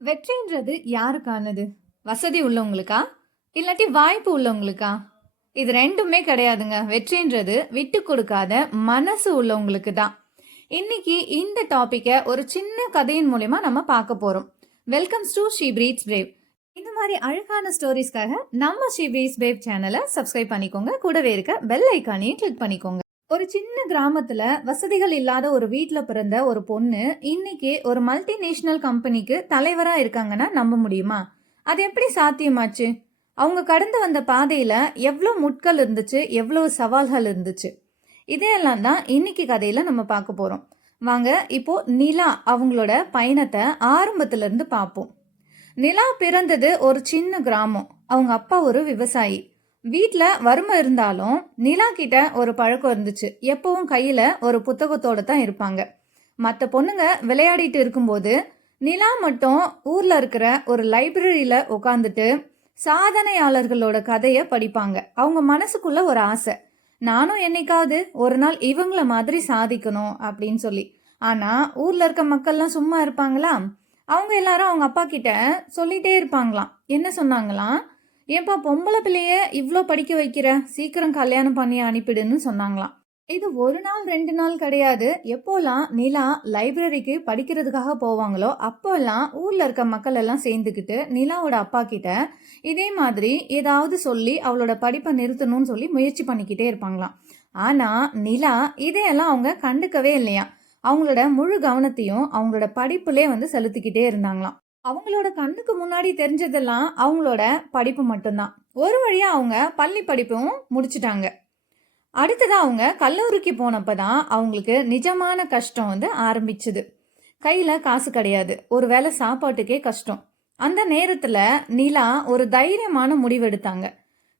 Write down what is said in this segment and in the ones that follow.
வெற்றின்றது யாருக்கானது? வசதி உள்ளவங்களுக்கா? இல்லாட்டி வாய்ப்பு உள்ளவங்களுக்கா? இது 2மே கிடையாதுங்க. வெற்றின்றது விட்டுக் கொடுக்காத மனசு உள்ளவங்களுக்கு தான். இன்னைக்கு இந்த டாபிக்க ஒரு சின்ன கதையின் மூலியமா நம்ம பார்க்க போறோம். Welcomes to she breeds brave. இந்த மாதிரி அழகான ஸ்டோரிஸ்க்காக நம்ம ஷி பிரீட்ஸ் பிரேவ் சேனலை சப்ஸ்கிரைப் பண்ணிக்கோங்க. கூடவே இருக்க பெல் ஐக்கானையும் கிளிக் பண்ணிக்கோங்க. ஒரு சின்ன கிராமத்துல வசதிகள் இல்லாத ஒரு வீட்ல பிறந்த ஒரு பொண்ணு இன்னைக்கு ஒரு மல்டிநேஷனல் கம்பெனிக்கு தலைவரா இருக்காங்கன்னா நம்ப முடியுமா? அது எப்படி சாத்தியமாச்சு? அவங்க கடந்து வந்த பாதையில எவ்வளவு முட்கள் இருந்துச்சு, எவ்வளவு சவால்கள் இருந்துச்சு, இதையெல்லாம் தான் இன்னைக்கு கதையில நம்ம பார்க்க போறோம். வாங்க இப்போ நிலா அவங்களோட பயணத்தை ஆரம்பத்துல இருந்து பார்ப்போம். நிலா பிறந்தது ஒரு சின்ன கிராமம். அவங்க அப்பா ஒரு விவசாயி. வீட்ல வறுமை இருந்தாலும் நிலா கிட்ட ஒரு பழக்கம் இருந்துச்சு. எப்பவும் கையில ஒரு புத்தகத்தோட தான் இருப்பாங்க. மற்ற பொண்ணுங்க விளையாடிட்டு இருக்கும்போது நிலா மட்டும் ஊர்ல இருக்கிற ஒரு லைப்ரரியில உட்காந்துட்டு சாதனையாளர்களோட கதைய படிப்பாங்க. அவங்க மனசுக்குள்ள ஒரு ஆசை, நானும் என்னைக்காவது ஒரு நாள் இவங்கள மாதிரி சாதிக்கணும் அப்படின்னு சொல்லி. ஆனா ஊர்ல இருக்க மக்கள்லாம் சும்மா இருப்பாங்களா? அவங்க எல்லாரும் அவங்க அப்பா கிட்ட சொல்லிட்டே இருப்பாங்களாம். என்ன சொன்னாங்களாம்? ஏன்பா பொம்பளை பிள்ளைய இவ்வளோ படிக்க வைக்கிற, சீக்கிரம் கல்யாணம் பண்ணி அனுப்பிடுன்னு சொன்னாங்களாம். இது ஒரு நாள் 2 நாள் கிடையாது. எப்போல்லாம் நிலா லைப்ரரிக்கு படிக்கிறதுக்காக போவாங்களோ அப்போல்லாம் ஊர்ல இருக்க மக்கள் எல்லாம் சேர்ந்துக்கிட்டு நிலாவோட அப்பா கிட்ட இதே மாதிரி ஏதாவது சொல்லி அவளோட படிப்பை நிறுத்தணும்னு சொல்லி முயற்சி பண்ணிக்கிட்டே இருப்பாங்களாம். ஆனா நிலா இதையெல்லாம் அவங்க கண்டுக்கவே இல்லையா. அவங்களோட முழு கவனத்தையும் அவங்களோட படிப்புலே செலுத்திக்கிட்டே இருந்தாங்களாம். அவங்களோட கண்ணுக்கு முன்னாடி தெரிஞ்சதெல்லாம் அவங்களோட படிப்பு மட்டும்தான். ஒரு வழியா அவங்க பள்ளி படிப்பும் முடிச்சிட்டாங்க. அடுத்ததா அவங்க கல்லூரிக்கு போனப்பதான் அவங்களுக்கு நிஜமான கஷ்டம் ஆரம்பிச்சது. கையில காசு கிடையாது, ஒரு வேளை சாப்பாட்டுக்கே கஷ்டம். அந்த நேரத்துல நிலா ஒரு தைரியமான முடிவெடுத்தாங்க.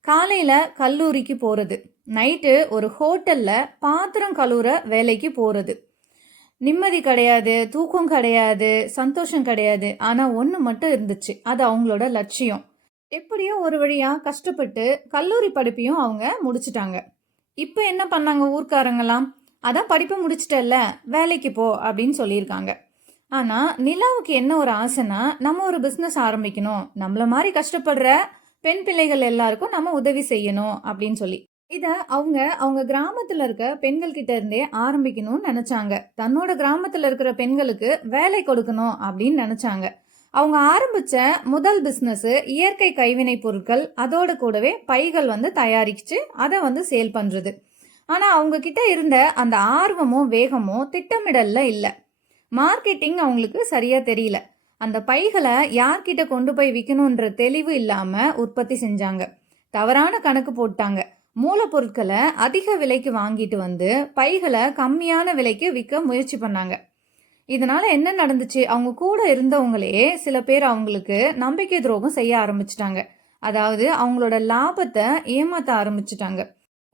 காலையில கல்லூரிக்கு போறது, நைட்டு ஒரு ஹோட்டல்ல பாத்திரம் கழுவுற வேலைக்கு போறது. நிம்மதி கிடையாது, தூக்கம் கிடையாது, சந்தோஷம் கிடையாது. ஆனா ஒண்ணு மட்டும் இருந்துச்சு, அது அவங்களோட லட்சியம். எப்படியோ ஒரு வழியா கஷ்டப்பட்டு கல்லூரி படிப்பையும் அவங்க முடிச்சிட்டாங்க. இப்ப என்ன பண்ணாங்க ஊர்க்காரங்களாம்? அதான் படிப்பை முடிச்சிட்டல்ல, வேலைக்கு போ அப்படின்னு சொல்லியிருக்காங்க. ஆனா நிலாவுக்கு என்ன ஒரு ஆசைனா, நம்ம ஒரு பிசினஸ் ஆரம்பிக்கணும், நம்மள மாதிரி கஷ்டப்படுற பெண் பிள்ளைகள் எல்லாருக்கும் நம்ம உதவி செய்யணும் அப்படின்னு சொல்லி. இத அவங்க அவங்க கிராமத்துல இருக்க பெண்கள் கிட்ட இருந்தே ஆரம்பிக்கணும்னு நினைச்சாங்க. தன்னோட கிராமத்துல இருக்கிற பெண்களுக்கு வேலை கொடுக்கணும் அப்படின்னு நினைச்சாங்க. அவங்க ஆரம்பிச்ச முதல் பிசினஸ் இயற்கை கைவினை பொருட்கள், அதோட கூடவே பைகள் தயாரிச்சு அதை சேல் பண்றது. ஆனா அவங்க கிட்ட இருந்த அந்த ஆர்வமும் வேகமும் திட்டமிடல்ல இல்ல. மார்க்கெட்டிங் அவங்களுக்கு சரியா தெரியல. அந்த பைகளை யார்கிட்ட கொண்டு போய் விற்கணும்ன்ற தெளிவு இல்லாம உற்பத்தி செஞ்சாங்க. தவறான கணக்கு போட்டாங்க. மூலப்பொருட்களை அதிக விலைக்கு வாங்கிட்டு பைகளை கம்மியான விலைக்கு விற்க முயற்சி பண்ணாங்க. இதனால என்ன நடந்துச்சு? அவங்க கூட இருந்தவங்களே சில பேர் அவங்களுக்கு நம்பிக்கை துரோகம் செய்ய ஆரம்பிச்சிட்டாங்க. அதாவது அவங்களோட லாபத்தை ஏமாத்த ஆரம்பிச்சிட்டாங்க.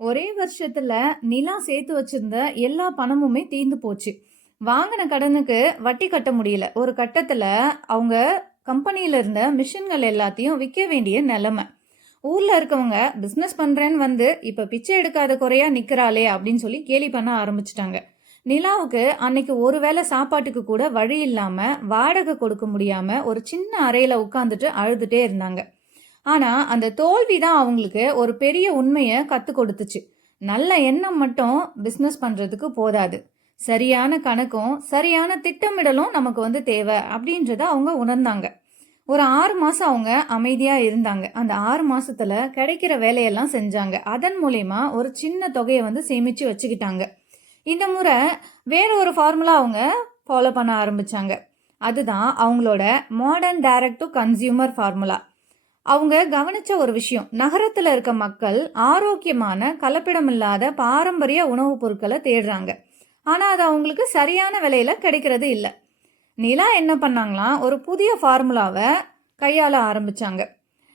ஒரே வருஷத்துல நிலா சேர்த்து வச்சிருந்த எல்லா பணமுமே தீர்ந்து போச்சு. வாங்கின கடனுக்கு வட்டி கட்ட முடியல. ஒரு கட்டத்துல அவங்க கம்பெனியில இருந்த மிஷின்கள் எல்லாத்தையும் விற்க வேண்டிய நிலைமை. ஊர்ல இருக்கவங்க பிசினஸ் பண்றேன்னு இப்ப பிச்சை எடுக்காத குறையா நிக்கிறாளே அப்படின்னு சொல்லி கேலி பண்ண ஆரம்பிச்சிட்டாங்க. நிலாவுக்கு அன்னைக்கு ஒருவேளை சாப்பாட்டுக்கு கூட வழி இல்லாம, வாடகை கொடுக்க முடியாம ஒரு சின்ன அறையில உட்காந்துட்டு அழுதுட்டே இருந்தாங்க. ஆனா அந்த தோல்விதான் அவங்களுக்கு ஒரு பெரிய உண்மையை கத்து கொடுத்துச்சு. நல்ல எண்ணம் மட்டும் பிசினஸ் பண்றதுக்கு போதாது, சரியான கணக்கும் சரியான திட்டமிடலும் நமக்கு தேவை அப்படின்றத அவங்க உணர்ந்தாங்க. ஒரு 6 மாசம் அவங்க அமைதியா இருந்தாங்க. அந்த 6 மாசத்துல கிடைக்கிற வேலையெல்லாம் செஞ்சாங்க. அதன் மூலயமா ஒரு சின்ன தொகையை சேமிச்சு வச்சுக்கிட்டாங்க. இந்த முறை வேற ஒரு ஃபார்முலா அவங்க ஃபாலோ பண்ண ஆரம்பிச்சாங்க. அதுதான் அவங்களோட modern direct to consumer formula. அவங்க கவனிச்ச ஒரு விஷயம், நகரத்துல இருக்க மக்கள் ஆரோக்கியமான கலப்பிடமில்லாத பாரம்பரிய உணவுப் பொருட்களை தேடுறாங்க. ஆனா அது அவங்களுக்கு சரியான விலையில கிடைக்கிறது இல்லை. நிலா என்ன பண்ணாங்களாம், ஒரு புதிய ஃபார்முலாவை கையாள ஆரம்பிச்சாங்க.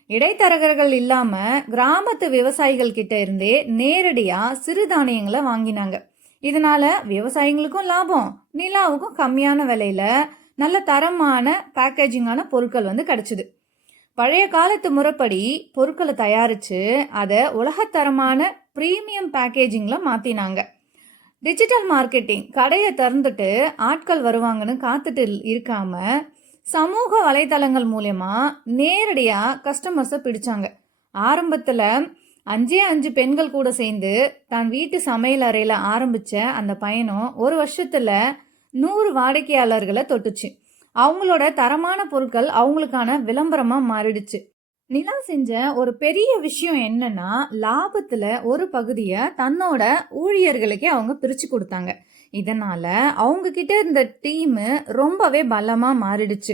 இடைத்தரகர்கள் இல்லாம கிராமத்து விவசாயிகள் கிட்ட இருந்தே நேரடியா சிறுதானியங்களை வாங்கினாங்க. இதனால விவசாயிகளுக்கும் லாபம், நிலாவுக்கும் கம்மியான விலையில நல்ல தரமான பேக்கேஜிங்கான பொருட்கள் கிடைச்சிது. பழைய காலத்து முறைப்படி பொருட்களை தயாரிச்சு அதை உலகத்தரமான பிரீமியம் பேக்கேஜிங்ல மாத்தினாங்க. டிஜிட்டல் மார்க்கெட்டிங், கடையை திறந்துட்டு ஆட்கள் வருவாங்கன்னு காத்துட்டு இருக்காம சமூக வலைதளங்கள் மூலயமா நேரடியாக கஸ்டமர்ஸை பிடிச்சாங்க. ஆரம்பத்தில் 5 பெண்கள் கூட சேர்ந்து தான் வீட்டு சமையல் அறையில் ஆரம்பித்த அந்த பயணம் ஒரு வருஷத்தில் 100 வாடிக்கையாளர்களை தொட்டுச்சு. அவங்களோட தரமான பொருட்கள் அவங்களுக்கான விளம்பரமாக மாறிடுச்சு. நிலா செஞ்ச ஒரு பெரிய விஷயம் என்னன்னா, லாபத்துல ஒரு பகுதியை தன்னோட ஊழியர்களுக்கே அவங்க பிரிச்சு கொடுத்தாங்க. இதனால அவங்க கிட்ட இருந்த டீம் ரொம்பவே பலமா மாறிடுச்சு.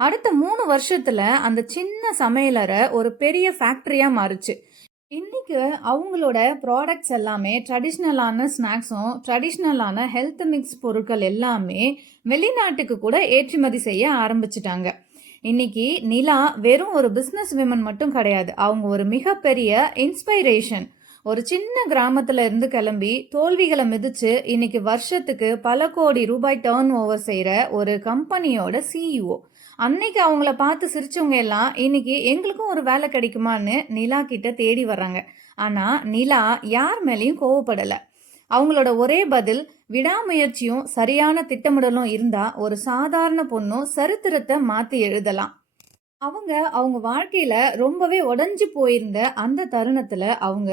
அடுத்த 3 வருஷத்துல அந்த சின்ன சமையலறை ஒரு பெரிய ஃபேக்டரியா மாறுச்சு. இன்னைக்கு அவங்களோட ப்ராடக்ட்ஸ் எல்லாமே ட்ரெடிஷ்னலான ஸ்நாக்ஸும் ட்ரெடிஷ்னலான ஹெல்த் மிக்ஸ் பொருட்கள் எல்லாமே வெளிநாட்டுக்கு கூட ஏற்றுமதி செய்ய ஆரம்பிச்சிட்டாங்க. இன்னைக்கு நிலா வெறும் ஒரு பிஸ்னஸ் விமன் மட்டும் கிடையாது, அவங்க ஒரு மிகப்பெரிய இன்ஸ்பைரேஷன். ஒரு சின்ன கிராமத்துல இருந்து கிளம்பி தோல்விகளை மிதிச்சு இன்னைக்கு வருஷத்துக்கு பல கோடி ரூபாய் டர்ன் ஓவர் செய்யற ஒரு கம்பெனியோட சிஇஓ. அன்னைக்கு அவங்கள பார்த்து சிரிச்சவங்க எல்லாம் இன்னைக்கு எங்களுக்கும் ஒரு வேலை கிடைக்குமான்னு நிலா கிட்ட தேடி வர்றாங்க. ஆனா நிலா யார் மேலேயும் கோவப்படல. அவங்களோட ஒரே பதில், விடாமுயற்சியும் சரியான திட்டமிடலும் இருந்தா ஒரு சாதாரண பொண்ணும் சரித்திரத்தை மாத்தி எழுதலாம். அவங்க வாழ்க்கையில ரொம்பவே உடைஞ்சு போயிருந்த அந்த தருணத்துல அவங்க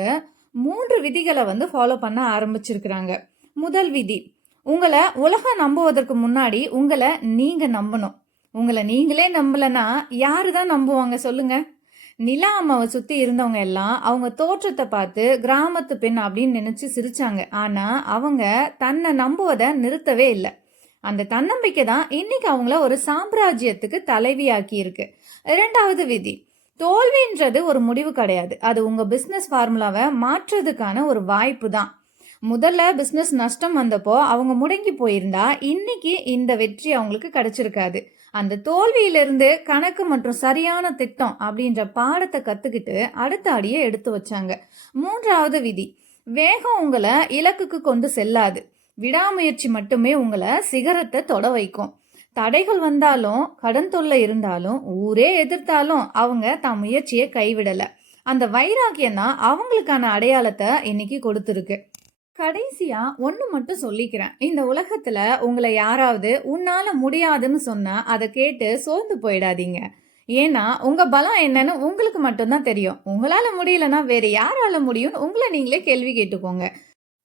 3 விதிகளை ஃபாலோ பண்ண ஆரம்பிச்சிருக்கிறாங்க. முதல் விதி, உங்களை உலகம் நம்புவதற்கு முன்னாடி உங்களை நீங்க நம்பணும். உங்களை நீங்களே நம்பலன்னா யாரு தான் நம்புவாங்க சொல்லுங்க? நிலா அம்மாவை சுத்தி இருந்தவங்க எல்லாம் அவங்க தோற்றத்தை பார்த்து கிராமத்து பெண் அப்படின்னு நினைச்சு சிரிச்சாங்க. ஆனா அவங்க தன்னை நம்புவதை நிறுத்தவே இல்லை. அந்த தன்னம்பிக்கை தான் இன்னைக்கு அவங்கள ஒரு சாம்ராஜ்யத்துக்கு தலைவியாக்கி இருக்கு. 2வது விதி, தோல்வின்றது ஒரு முடிவு கிடையாது, அது உங்க பிசினஸ் ஃபார்முலாவை மாற்றுறதுக்கான ஒரு வாய்ப்பு தான். முதல்ல பிசினஸ் நஷ்டம் வந்தப்போ அவங்க முடங்கி போயிருந்தா இன்னைக்கு இந்த வெற்றி அவங்களுக்கு கிடைச்சிருக்காது. அந்த தோல்வியிலிருந்து கணக்கு மற்றும் சரியான திட்டம் அப்படின்ற பாடத்தை கத்துக்கிட்டு அடுத்த அடியை எடுத்து வச்சாங்க. 3வது விதி, வேகம் உங்களை இலக்குக்கு கொண்டு செல்லாது, விடாமுயற்சி மட்டுமே உங்களை சிகரத்தை தொட வைக்கும். தடைகள் வந்தாலும் கடன் தொல்லை இருந்தாலும் ஊரே எதிர்த்தாலும் அவங்க தம் முயற்சியை கைவிடல. அந்த வைராக்கியம் தான் அவங்களுக்கான அடையாளத்தை இன்னைக்கு கொடுத்துருக்கு. கடைசியா ஒன்று மட்டும் சொல்லிக்கிறேன், இந்த உலகத்துல உங்களை யாராவது உன்னால முடியாதுன்னு சொன்னா அதை கேட்டு சோர்ந்து போயிடாதீங்க. ஏன்னா உங்க பலம் என்னன்னு உங்களுக்கு மட்டும்தான் தெரியும். உங்களால முடியலன்னா வேற யாரால முடியும்னு உங்களை நீங்களே கேள்வி கேட்டுக்கோங்க.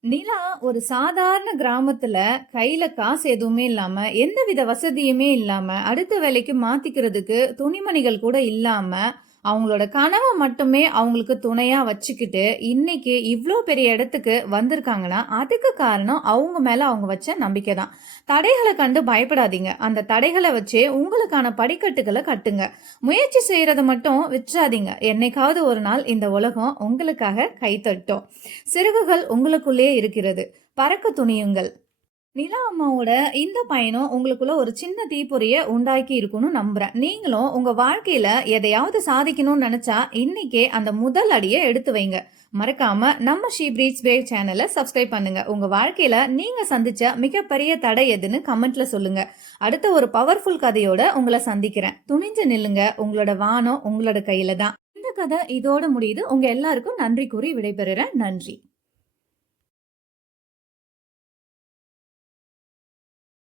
நிலா ஒரு சாதாரண கிராமத்துல கையில காசு எதுவுமே இல்லாம எந்தவித வசதியுமே இல்லாம அடுத்த வேலைக்கு மாத்திக்கிறதுக்கு துணிமணிகள் கூட இல்லாம அவங்களோட கனவை மட்டுமே அவங்களுக்கு துணையா வச்சுக்கிட்டு இன்னைக்கு இவ்வளோ பெரிய இடத்துக்கு வந்திருக்காங்கன்னா அதுக்கு காரணம் அவங்க மேல அவங்க வச்ச நம்பிக்கை தான். தடைகளை கண்டு பயப்படாதீங்க, அந்த தடைகளை வச்சே உங்களுக்கான படிக்கட்டுகளை கட்டுங்க. முயற்சி செய்யறதை மட்டும் விற்றாதீங்க. என்னைக்காவது ஒரு நாள் இந்த உலகம் உங்களுக்காக கைத்தட்டும். சிறகுகள் உங்களுக்குள்ளே இருக்கிறது, பறக்க துணியுங்கள். நிலா அம்மாவோட இந்த பயணம் உங்களுக்குள்ள ஒரு சின்ன தீப்பொறிய உண்டாக்கி இருக்கும்னு நம்புறேன். நீங்களும் உங்க வாழ்க்கையில எதையாவது சாதிக்கணும்னு நினைச்சா இன்னைக்கே அந்த முதல் அடியை எடுத்து வைங்க. மறக்காம நம்ம ஷீ பிரீட்ஸ் வே சேனலை சப்ஸ்கிரைப் பண்ணுங்க. உங்க வாழ்க்கையில நீங்க சந்திச்ச மிகப்பெரிய தடை எதுன்னு கமெண்ட்ல சொல்லுங்க. அடுத்த ஒரு பவர்ஃபுல் கதையோட உங்களை சந்திக்கிறேன். துணிஞ்சு நில்லுங்க, உங்களோட வானம் உங்களோட கையில தான். இந்த கதை இதோட முடியுது. உங்க எல்லாருக்கும் நன்றி கூறி விடைபெறுறேன். நன்றி.